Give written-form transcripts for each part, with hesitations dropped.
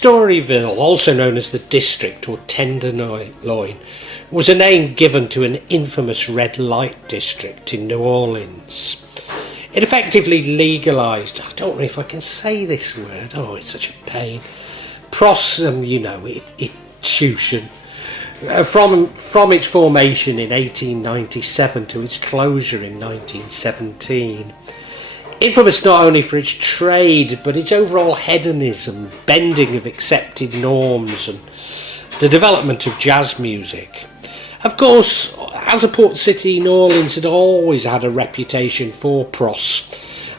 Storyville, also known as the District or Tenderloin, was a name given to an infamous red light district in New Orleans. It effectively legalised, I don't know if I can say this word, it's such a pain, prostitution, from its formation in 1897 to its closure in 1917. Infamous not only for its trade, but its overall hedonism, bending of accepted norms, and the development of jazz music. Of course, as a port city, New Orleans had always had a reputation for pros,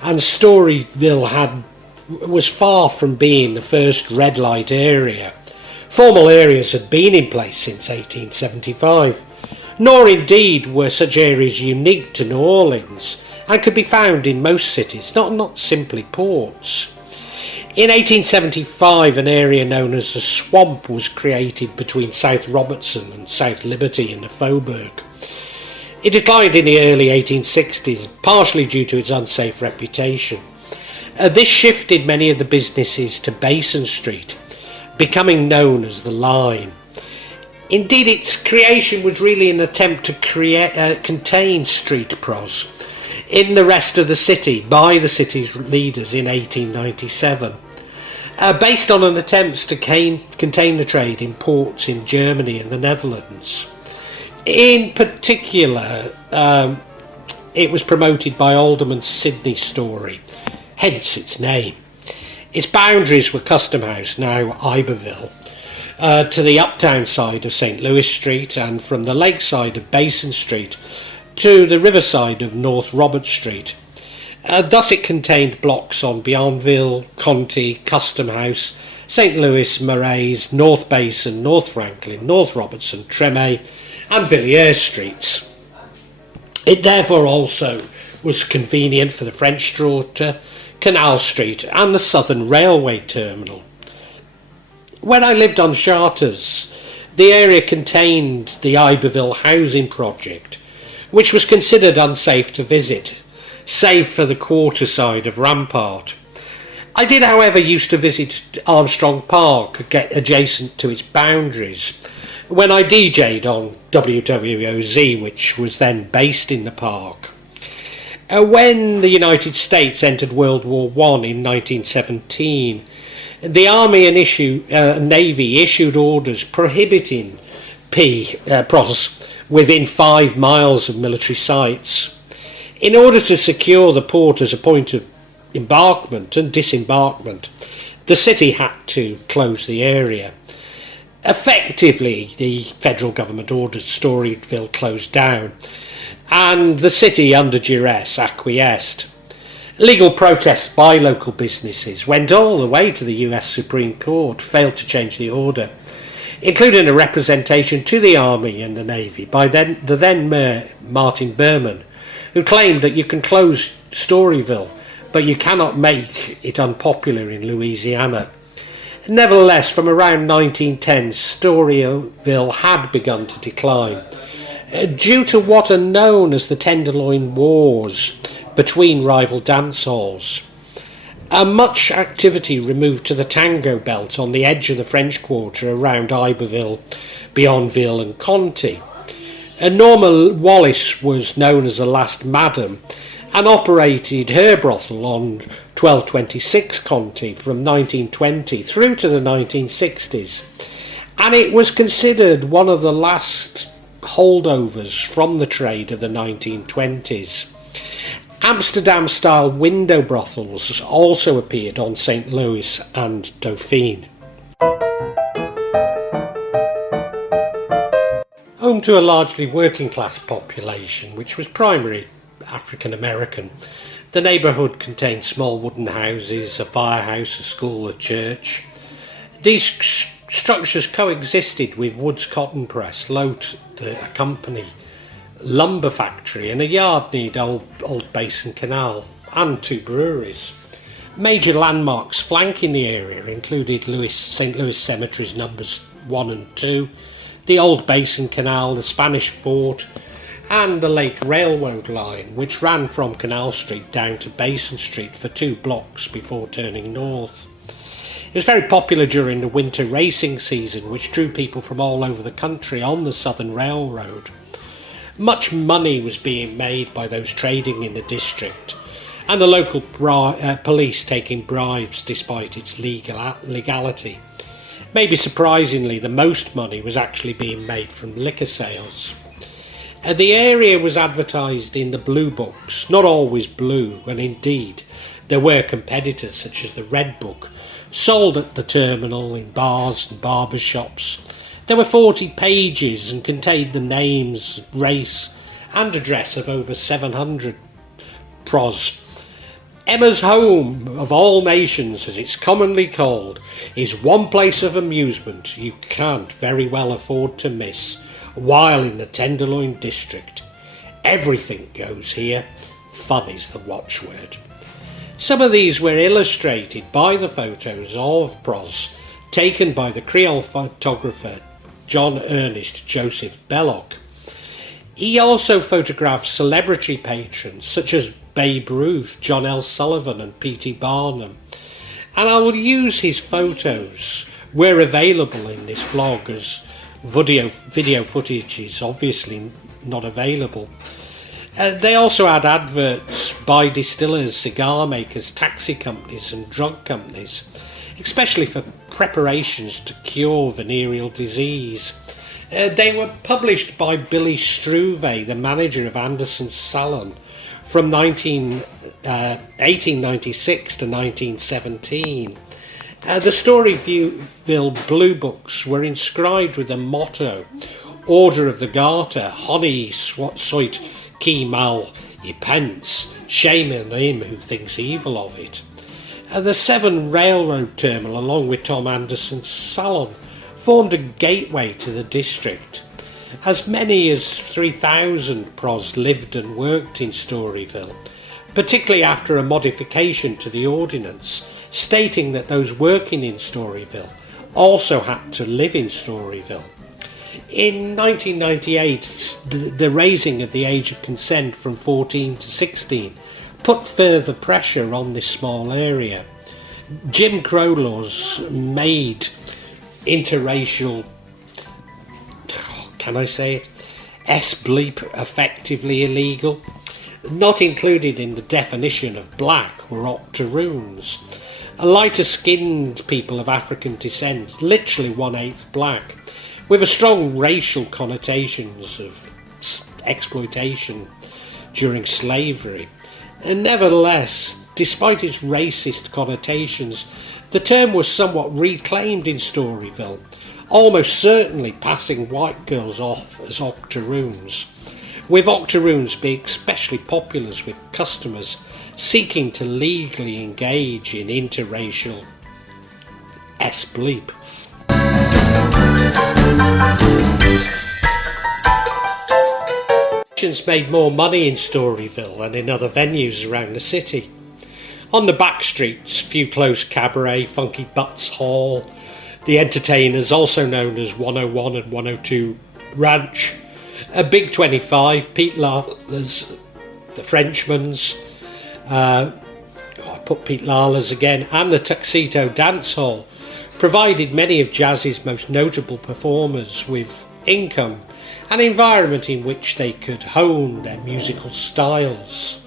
and Storyville was far from being the first red light area. Formal areas had been in place since 1875, nor indeed were such areas unique to New Orleans, and could be found in most cities, not simply ports. In 1875, an area known as the Swamp was created between South Robertson and South Liberty in the Faubourg. It declined in the early 1860s, partially due to its unsafe reputation. This shifted many of the businesses to Basin Street, becoming known as the Line. Indeed, its creation was really an attempt to contain street pros in the rest of the city by the city's leaders in 1897, based on an attempt to contain the trade in ports in Germany and the Netherlands. In particular, it was promoted by Alderman Sidney Story, hence its name. Its boundaries were Custom House, now Iberville, to the uptown side of St. Louis Street, and from the lakeside of Basin Street to the riverside of North Robert Street. Thus it contained blocks on Bienville, Conti, Custom House, St. Louis, Marais, North Basin, North Franklin, North Robertson, Treme and Villiers Streets. It therefore also was convenient for the French Quarter, Canal Street and the Southern Railway Terminal. When I lived on Charters, the area contained the Iberville housing project, which was considered unsafe to visit, save for the quarter side of Rampart. I did, however, used to visit Armstrong Park, adjacent to its boundaries, when I DJ'd on WWOZ, which was then based in the park. When the United States entered World War I in 1917, the Army and Navy issued orders prohibiting pros within 5 miles of military sites. In order to secure the port as a point of embarkment and disembarkment, the city had to close the area. Effectively, the federal government ordered Storyville closed down, and the city, under duress, acquiesced. Legal protests by local businesses went all the way to the US Supreme Court, failed to change the order, including a representation to the Army and the Navy by the then Mayor Martin Berman, who claimed that you can close Storyville, but you cannot make it unpopular in Louisiana. Nevertheless, from around 1910, Storyville had begun to decline, due to what are known as the Tenderloin Wars between rival dance halls. Much activity removed to the Tango Belt on the edge of the French Quarter around Iberville, Bienville and Conti. Norma Wallace was known as the Last Madam and operated her brothel on 1226 Conti from 1920 through to the 1960s, and it was considered one of the last holdovers from the trade of the 1920s. Amsterdam-style window brothels also appeared on St. Louis and Dauphine. Home to a largely working-class population, which was primarily African American, the neighbourhood contained small wooden houses, a firehouse, a school, a church. These structures coexisted with Wood's cotton press, Lote, a company, lumber factory and a yard near Old Basin Canal, and 2 breweries. Major landmarks flanking the area included St. Louis Cemetery's numbers 1 and 2, the Old Basin Canal, the Spanish Fort, and the Lake Railroad line, which ran from Canal Street down to Basin Street for 2 blocks before turning north. It was very popular during the winter racing season, which drew people from all over the country on the Southern Railroad. Much money was being made by those trading in the district, and the local police taking bribes despite its legality. Maybe surprisingly, the most money was actually being made from liquor sales. The area was advertised in the blue books, not always blue, and indeed there were competitors such as the Red Book, sold at the terminal in bars and barber shops. There were 40 pages and contained the names, race and address of over 700 pros. Emma's Home of all nations, as it's commonly called, is one place of amusement you can't very well afford to miss while in the Tenderloin district. Everything goes here. Fun is the watchword. Some of these were illustrated by the photos of pros taken by the Creole photographer John Ernest Joseph Belloc. He also photographed celebrity patrons such as Babe Ruth, John L. Sullivan and P.T. Barnum, and I will use his photos where available in this vlog, as video footage is obviously not available. They also had adverts by distillers, cigar makers, taxi companies and drug companies, especially for preparations to cure venereal disease. They were published by Billy Struve, the manager of Anderson's Salon, from 1896 to 1917. The Storyville Blue Books were inscribed with the motto, Order of the Garter, Honey soit qui mal y pense, shame on him who thinks evil of it. The Severn Railroad Terminal, along with Tom Anderson's Salon, formed a gateway to the district. As many as 3,000 pros lived and worked in Storyville, particularly after a modification to the ordinance, stating that those working in Storyville also had to live in Storyville. In 1998, the raising of the age of consent from 14 to 16 put further pressure on this small area. Jim Crow laws made interracial, can I say it, S-bleep effectively illegal. Not included in the definition of black were octoroons, lighter skinned people of African descent, literally 1/8 black, with a strong racial connotations of exploitation during slavery. And nevertheless, despite its racist connotations, the term was somewhat reclaimed in Storyville, almost certainly passing white girls off as octoroons, with octoroons being especially popular with customers seeking to legally engage in interracial S-bleep. Made more money in Storyville than in other venues around the city. On the back streets, Few Close Cabaret, Funky Butts Hall, the Entertainers, also known as 101 and 102 Ranch, a Big 25, Pete Lala's, the Frenchman's, I put Pete Lala's again, and the Tuxedo Dance Hall, provided many of jazz's most notable performers with income, an environment in which they could hone their musical styles.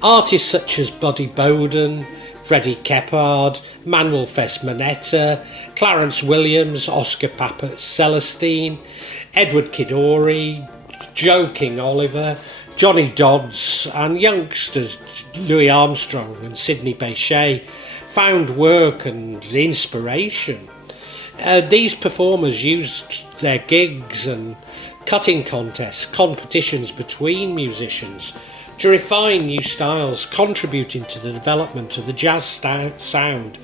Artists such as Buddy Bowden, Freddie Keppard, Manuel Fesmanetta, Clarence Williams, Oscar Papa Celestine, Edward Kidori, Joe King Oliver, Johnny Dodds and youngsters Louis Armstrong and Sidney Bechet found work and inspiration. These performers used their gigs and cutting contests, competitions between musicians to refine new styles, contributing to the development of the jazz sound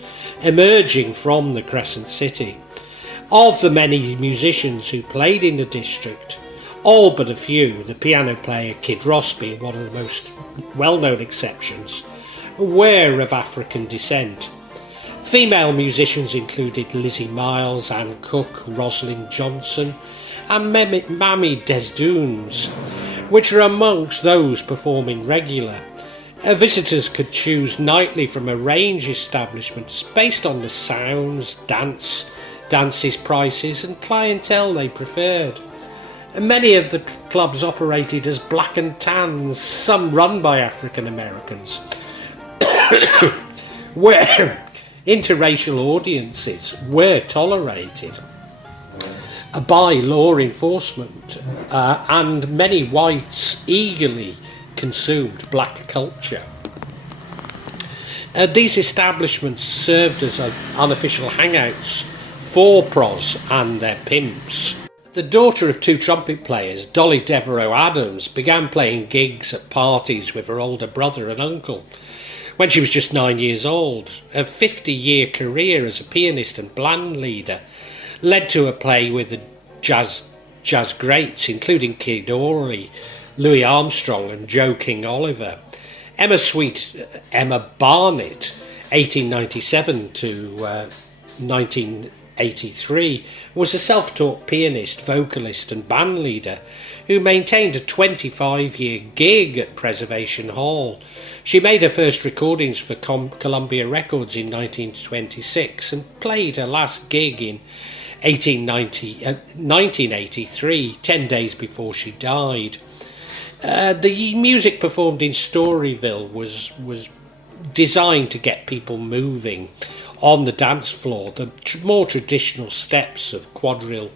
emerging from the Crescent City. Of the many musicians who played in the district, all but a few, the piano player Kid Ross being one of the most well-known exceptions, were of African descent. Female musicians included Lizzie Miles, Anne Cook, Rosalind Johnson and Mamie Desdunes, which are amongst those performing regular. Visitors could choose nightly from a range of establishments based on the sounds, dances, prices and clientele they preferred. And many of the clubs operated as black and tans, some run by African Americans, where interracial audiences were tolerated by law enforcement, and many whites eagerly consumed black culture. These establishments served as unofficial hangouts for pros and their pimps. The daughter of two trumpet players, Dolly Devereux Adams, began playing gigs at parties with her older brother and uncle when she was just 9 years old. Her 50-year career as a pianist and band leader led to a play with the jazz greats, including Kid Ory, Louis Armstrong and Joe King Oliver. Emma Barnett, 1897 to 1983, was a self-taught pianist, vocalist and band leader who maintained a 25-year gig at Preservation Hall. She made her first recordings for Columbia Records in 1926 and played her last gig in 1983, 10 days before she died. The music performed in Storyville was designed to get people moving on the dance floor. The more traditional steps of quadrille,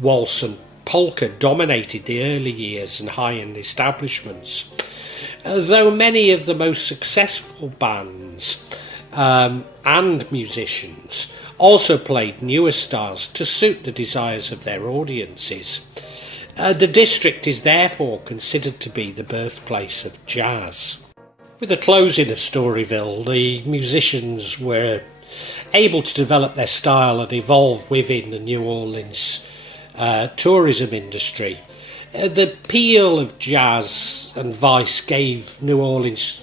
waltz and polka dominated the early years and high-end establishments. Though many of the most successful bands and musicians also played newer styles to suit the desires of their audiences. The district is therefore considered to be the birthplace of jazz. With the closing of Storyville, the musicians were able to develop their style and evolve within the New Orleans tourism industry. The appeal of jazz and vice gave New Orleans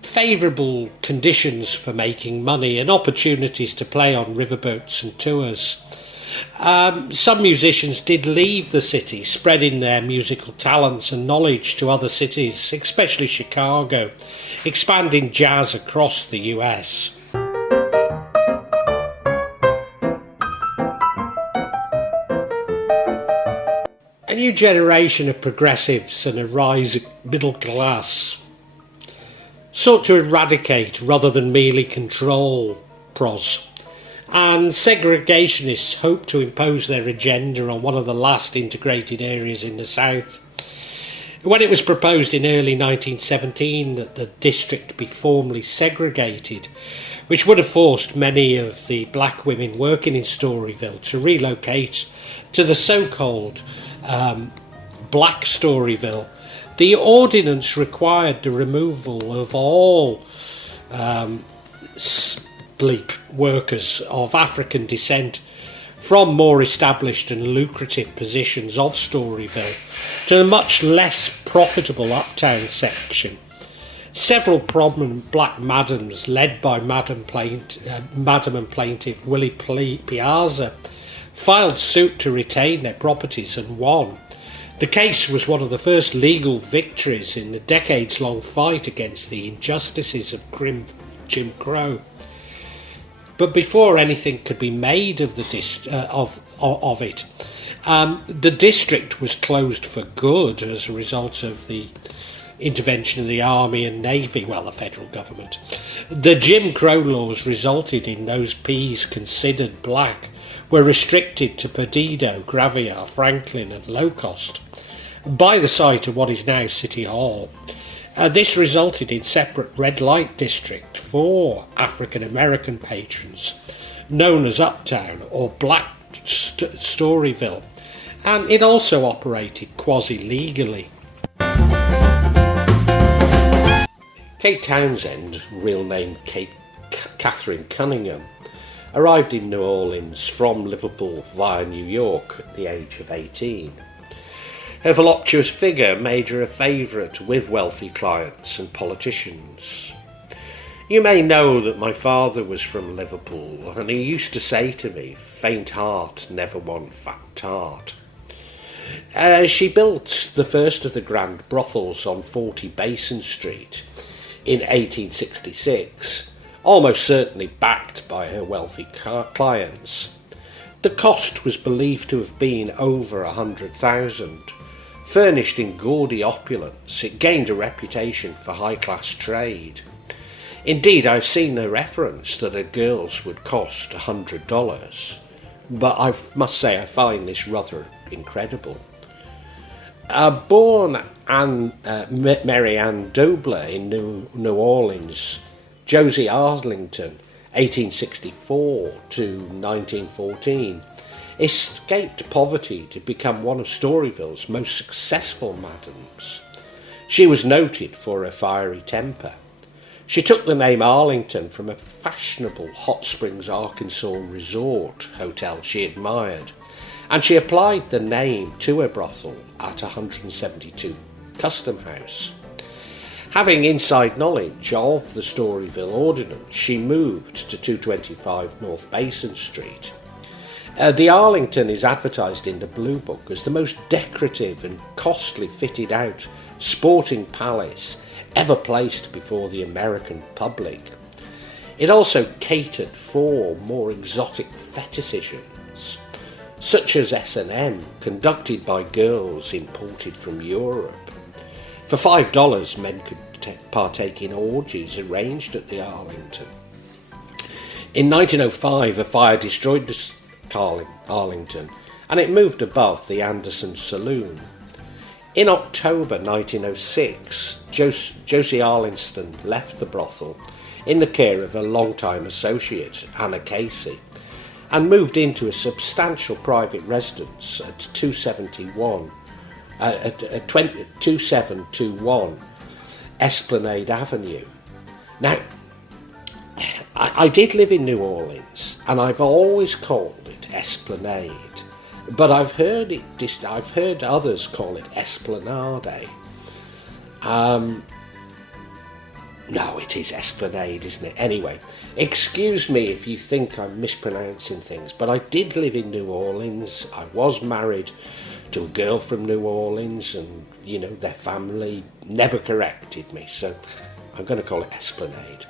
favourable conditions for making money and opportunities to play on riverboats and tours. Some musicians did leave the city, spreading their musical talents and knowledge to other cities, especially Chicago, expanding jazz across the US. A new generation of progressives and a rising middle class sought to eradicate rather than merely control pros, and segregationists hoped to impose their agenda on one of the last integrated areas in the South. When it was proposed in early 1917 that the district be formally segregated, which would have forced many of the black women working in Storyville to relocate to the so-called Black Storyville, the ordinance required the removal of all bleep workers of African descent from more established and lucrative positions of Storyville to a much less profitable uptown section. Several prominent black madams, led by Madam and Plaintiff Willie Piazza, filed suit to retain their properties and won. The case was one of the first legal victories in the decades-long fight against the injustices of Jim Crow. But before anything could be made of the the district was closed for good as a result of the intervention of the Army and Navy, the federal government. The Jim Crow laws resulted in those P's considered black were restricted to Perdido, Gravier, Franklin and Low Cost by the site of what is now City Hall. This resulted in separate red light district for African American patrons, known as Uptown or Black Storyville, and it also operated quasi-legally. Kate Townsend, real name Catherine Cunningham, arrived in New Orleans from Liverpool via New York at the age of 18. Her voluptuous figure made her a favourite with wealthy clients and politicians. You may know that my father was from Liverpool, and he used to say to me, "Faint heart never won fat tart." She built the first of the grand brothels on 40 Basin Street in 1866, almost certainly backed by her wealthy clients. The cost was believed to have been over 100,000. Furnished in gaudy opulence, it gained a reputation for high-class trade. Indeed, I've seen a reference that a girl's would cost $100, but I must say I find this rather incredible. Born Mary Ann Dobler in New Orleans, Josie Arlington, 1864 to 1914, escaped poverty to become one of Storyville's most successful madams. She was noted for her fiery temper. She took the name Arlington from a fashionable Hot Springs, Arkansas resort hotel she admired, and she applied the name to her brothel at 172 Custom House. Having inside knowledge of the Storyville Ordinance, she moved to 225 North Basin Street. The Arlington is advertised in the Blue Book as the most decorative and costly fitted out sporting palace ever placed before the American public. It also catered for more exotic fetishisms, such as S&M, conducted by girls imported from Europe. For $5, men could partake in orgies arranged at the Arlington. In 1905, a fire destroyed the Arlington, and it moved above the Anderson Saloon. In October 1906, Josie Arlington left the brothel in the care of a long-time associate, Anna Casey, and moved into a substantial private residence at 2721 Esplanade Avenue. Now, I did live in New Orleans, and I've always called it Esplanade, but I've heard others call it Esplanade. No, it is Esplanade, isn't it? Anyway, excuse me if you think I'm mispronouncing things, but I did live in New Orleans. I was married to a girl from New Orleans, and, their family never corrected me, so I'm going to call it Esplanade.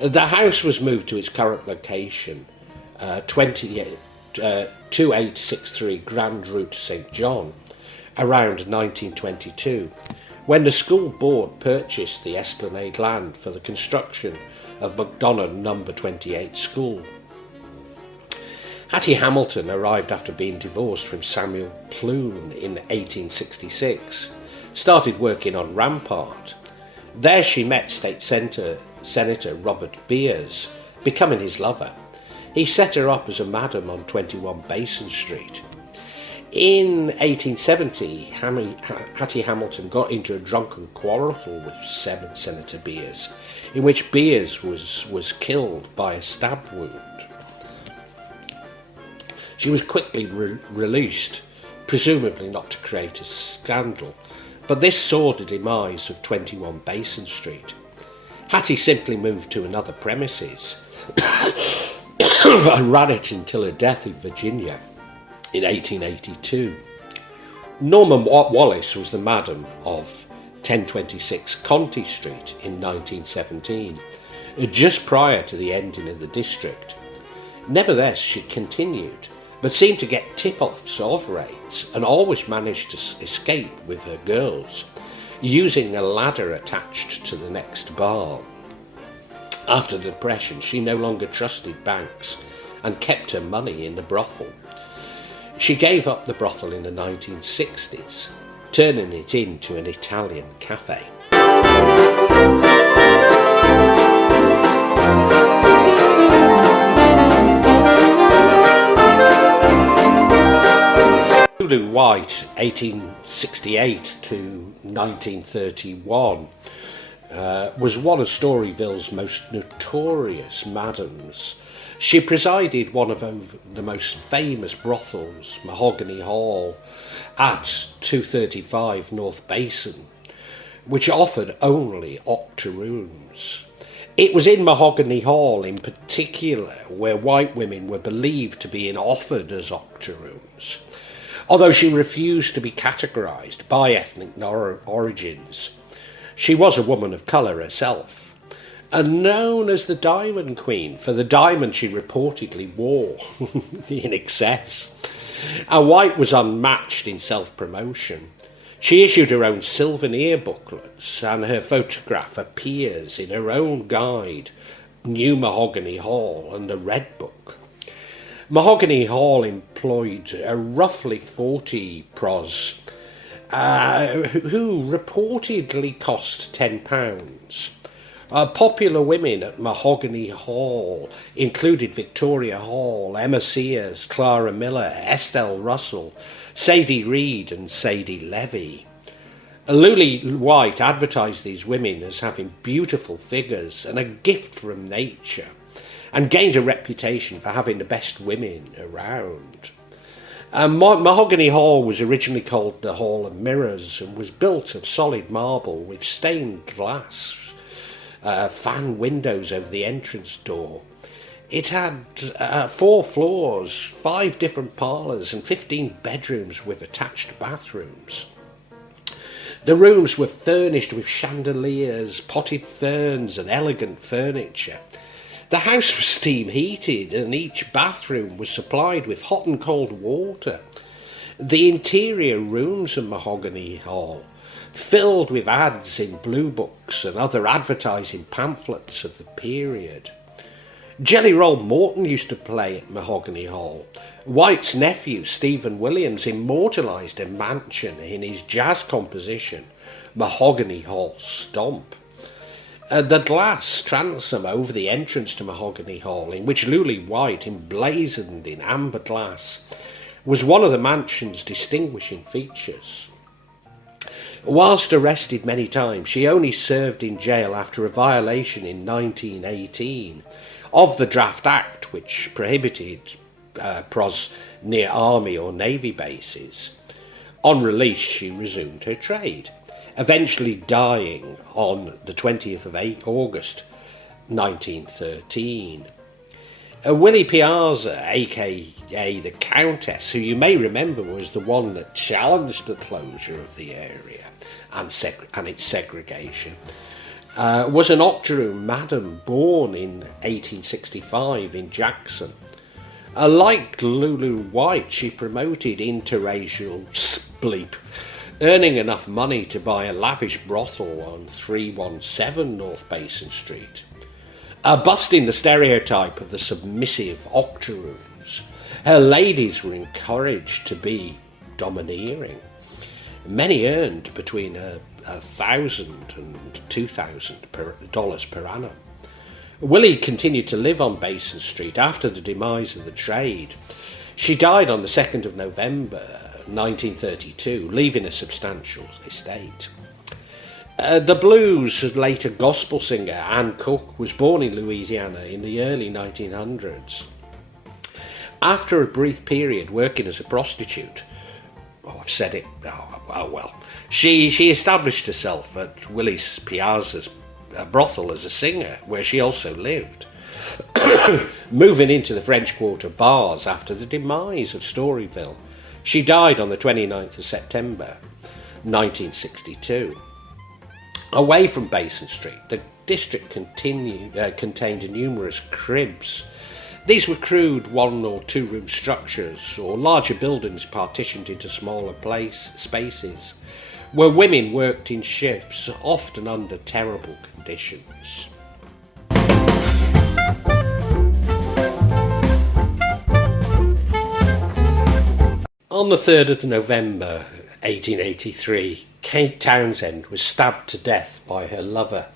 The house was moved to its current location, 2863 Grand Route St. John, around 1922, when the school board purchased the Esplanade land for the construction of McDonough No. 28 School. Hattie Hamilton arrived after being divorced from Samuel Plume in 1866, started working on Rampart. There she met State Senator Robert Beers, becoming his lover. He set her up as a madam on 21 Basin Street. In 1870, Hattie Hamilton got into a drunken quarrel with Senator Beers, in which Beers was killed by a stab wound. She was quickly released, presumably not to create a scandal, but this saw the demise of 21 Basin Street. Hattie simply moved to another premises and ran it until her death in Virginia in 1882. Norman Wallace was the madam of 1026 Conti Street in 1917, just prior to the ending of the district. Nevertheless, she continued, but seemed to get tip-offs of raids and always managed to escape with her girls, using a ladder attached to the next bar. After the Depression, she no longer trusted banks and kept her money in the brothel. She gave up the brothel in the 1960s, turning it into an Italian cafe. Lulu White, 1868 to 1931, was one of Storyville's most notorious madams. She presided one of the most famous brothels, Mahogany Hall, at 235 North Basin, which offered only octoroons. It was in Mahogany Hall in particular where white women were believed to be offered as octoroons. although she refused to be categorised by ethnic origins. She was a woman of colour herself, and known as the Diamond Queen for the diamond she reportedly wore in excess. And White was unmatched in self-promotion. She issued her own souvenir booklets, and her photograph appears in her own guide, New Mahogany Hall and the Red Book. Mahogany Hall employed roughly 40 pros, who reportedly cost £10. Popular women at Mahogany Hall included Victoria Hall, Emma Sears, Clara Miller, Estelle Russell, Sadie Reed and Sadie Levy. Lily White advertised these women as having beautiful figures and a gift from nature, and gained a reputation for having the best women around. Mahogany Hall was originally called the Hall of Mirrors and was built of solid marble with stained glass fan windows over the entrance door. It had 4 floors, 5 different parlours and 15 bedrooms with attached bathrooms. The rooms were furnished with chandeliers, potted ferns and elegant furniture. The house was steam heated and each bathroom was supplied with hot and cold water. The interior rooms of Mahogany Hall filled with ads in blue books and other advertising pamphlets of the period. Jelly Roll Morton used to play at Mahogany Hall. White's nephew, Stephen Williams, immortalised a mansion in his jazz composition, Mahogany Hall Stomp. The glass transom over the entrance to Mahogany Hall, in which Lily White, emblazoned in amber glass, was one of the mansion's distinguishing features. Whilst arrested many times, she only served in jail after a violation in 1918 of the Draft Act, which prohibited pros near army or navy bases. On release, she resumed her trade, eventually dying on the 20th of August 1913. Willie Piazza, aka the Countess, who you may remember was the one that challenged the closure of the area and its segregation, was an octoroon madam born in 1865 in Jackson. Like Lulu White, she promoted interracial spleep, earning enough money to buy a lavish brothel on 317 North Basin Street. Busting the stereotype of the submissive octoroons, her ladies were encouraged to be domineering. Many earned between $1,000 and $2,000 per annum. Willie continued to live on Basin Street after the demise of the trade. She died on the 2nd of November 1932, leaving a substantial estate. The blues' later gospel singer Ann Cook was born in Louisiana in the early 1900s. After a brief period working as a prostitute, I've said it, she established herself at Willie's Piazza's brothel as a singer, where she also lived, moving into the French Quarter bars after the demise of Storyville. She died on the 29th of September 1962. Away from Basin Street, the district contained numerous cribs. These were crude 1 or 2 room structures or larger buildings partitioned into smaller spaces, where women worked in shifts, often under terrible conditions. On the 3rd of November 1883, Kate Townsend was stabbed to death by her lover,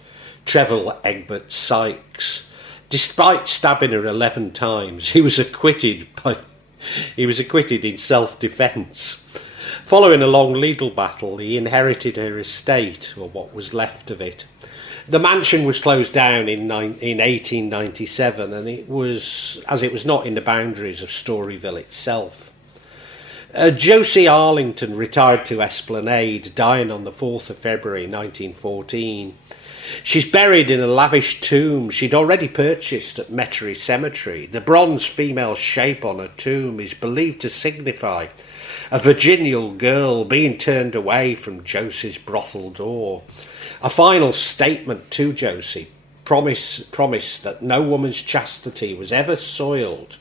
Treville Egbert Sykes. Despite stabbing her 11 times, he was acquitted in self-defence. Following a long legal battle, he inherited her estate, or what was left of it. The mansion was closed down in 1897, and it was not in the boundaries of Storyville itself. Josie Arlington retired to Esplanade, dying on the 4th of February 1914. She's buried in a lavish tomb she'd already purchased at Metairie Cemetery. The bronze female shape on her tomb is believed to signify a virginal girl being turned away from Josie's brothel door. A final statement to Josie promised that no woman's chastity was ever soiled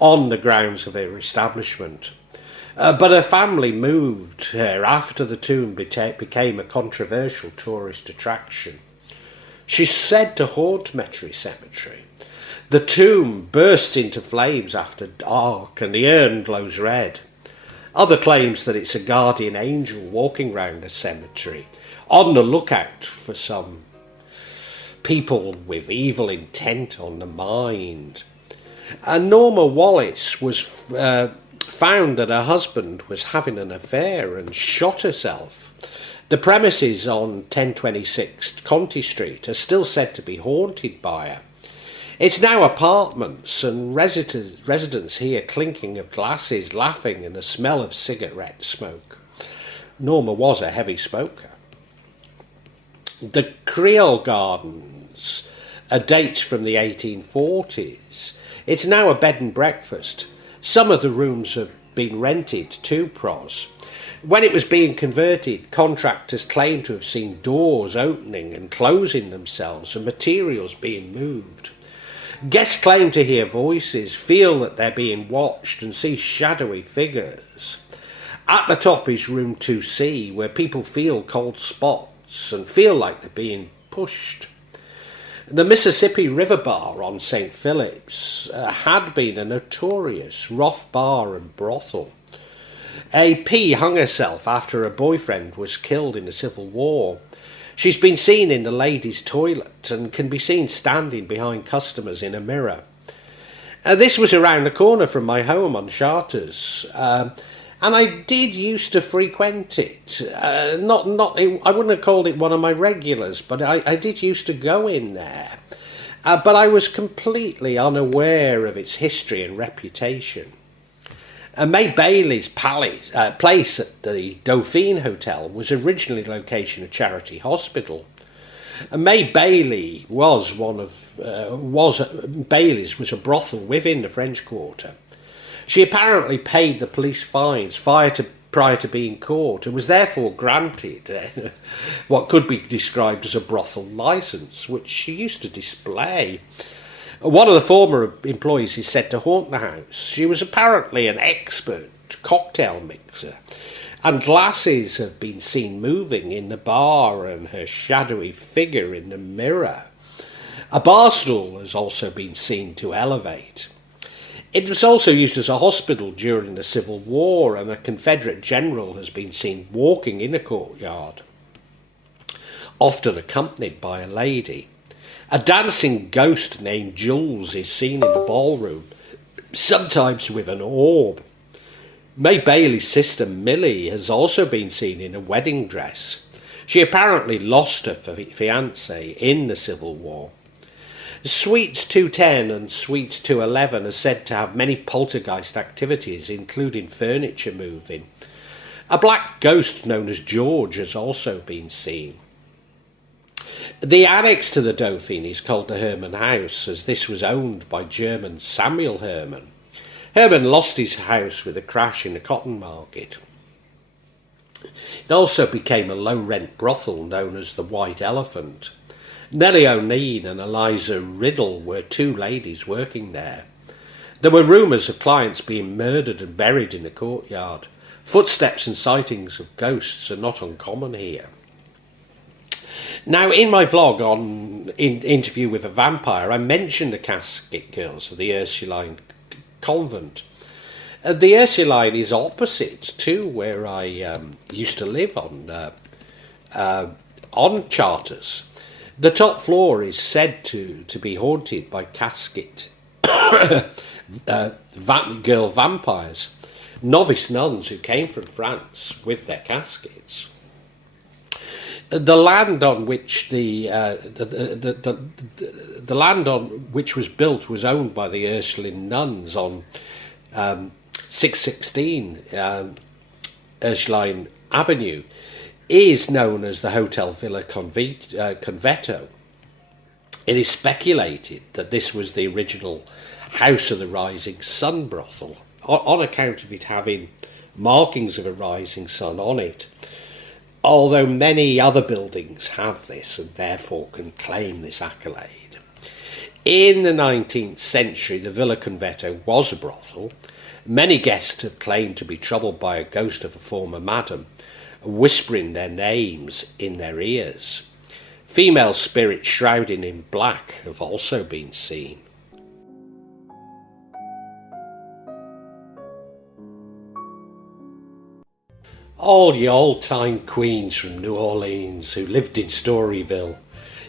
on the grounds of her establishment. But her family moved her after the tomb became a controversial tourist attraction. She's said to haunt Metairie Cemetery. The tomb bursts into flames after dark and the urn glows red. Other claims that it's a guardian angel walking round the cemetery, on the lookout for some people with evil intent on the mind. Norma Wallace was found that her husband was having an affair and shot herself. The premises on 1026 Conti Street are still said to be haunted by her. It's now apartments and residents hear clinking of glasses, laughing and the smell of cigarette smoke. Norma was a heavy smoker. The Creole Gardens, a date from the 1840s. It's now a bed and breakfast. Some of the rooms have been rented to pros. When it was being converted, contractors claimed to have seen doors opening and closing themselves and materials being moved. Guests claim to hear voices, feel that they're being watched and see shadowy figures. At the top is room 2C, where people feel cold spots and feel like they're being pushed. The Mississippi River Bar on St. Philip's had been a notorious rough bar and brothel. AP hung herself after her boyfriend was killed in the Civil War. She's been seen in the ladies' toilet and can be seen standing behind customers in a mirror. This was around the corner from my home on Charters, and I did used to frequent it. I wouldn't have called it one of my regulars, but I did used to go in there. But I was completely unaware of its history and reputation. May Bailey's place at the Dauphine Hotel was originally the location of Charity Hospital. May Bailey was Bailey's was a brothel within the French Quarter. She apparently paid the police fines prior to being caught and was therefore granted what could be described as a brothel licence, which she used to display. One of the former employees is said to haunt the house. She was apparently an expert cocktail mixer, and glasses have been seen moving in the bar and her shadowy figure in the mirror. A bar stool has also been seen to elevate. It was also used as a hospital during the Civil War, and a Confederate general has been seen walking in a courtyard, often accompanied by a lady. A dancing ghost named Jules is seen in the ballroom, sometimes with an orb. May Bailey's sister Millie has also been seen in a wedding dress. She apparently lost her fiancé in the Civil War. Suites 210 and Suite 211 are said to have many poltergeist activities, including furniture moving. A black ghost known as George has also been seen. The annex to the Dauphine is called the Herman House, as this was owned by German Samuel Herman. Herman lost his house with a crash in the cotton market. It also became a low-rent brothel known as the White Elephant. Nellie O'Neill and Eliza Riddle were two ladies working there. There were rumours of clients being murdered and buried in the courtyard. Footsteps and sightings of ghosts are not uncommon here. Now, in my vlog on Interview with a Vampire, I mentioned the Casket Girls of the Ursuline Convent. The Ursuline is opposite to where I used to live on Charters. The top floor is said to be haunted by casket girl vampires, novice nuns who came from France with their caskets. The land on which the land on which was built was owned by the Ursuline nuns on 616 Ursuline Avenue. Is known as the Hotel Villa Convetto. It is speculated that this was the original House of the Rising Sun brothel, on account of it having markings of a rising sun on it, although many other buildings have this and therefore can claim this accolade. In the 19th century, the Villa Convetto was a brothel. Many guests have claimed to be troubled by a ghost of a former madam, whispering their names in their ears. Female spirits shrouded in black have also been seen. All you old-time queens from New Orleans who lived in Storyville.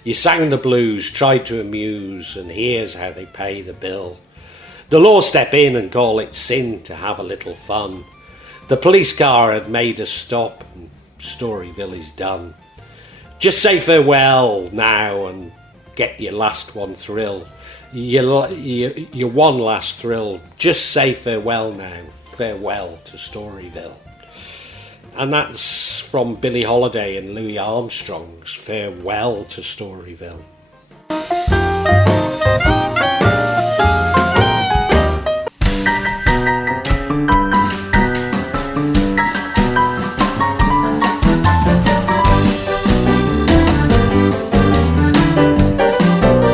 You sang the blues, tried to amuse, and here's how they pay the bill. The law step in and call it sin to have a little fun. The police car had made a stop and Storyville is done. Just say farewell now and get your last one thrill. Your one last thrill. Just say farewell now. Farewell to Storyville. And that's from Billie Holiday and Louis Armstrong's Farewell to Storyville.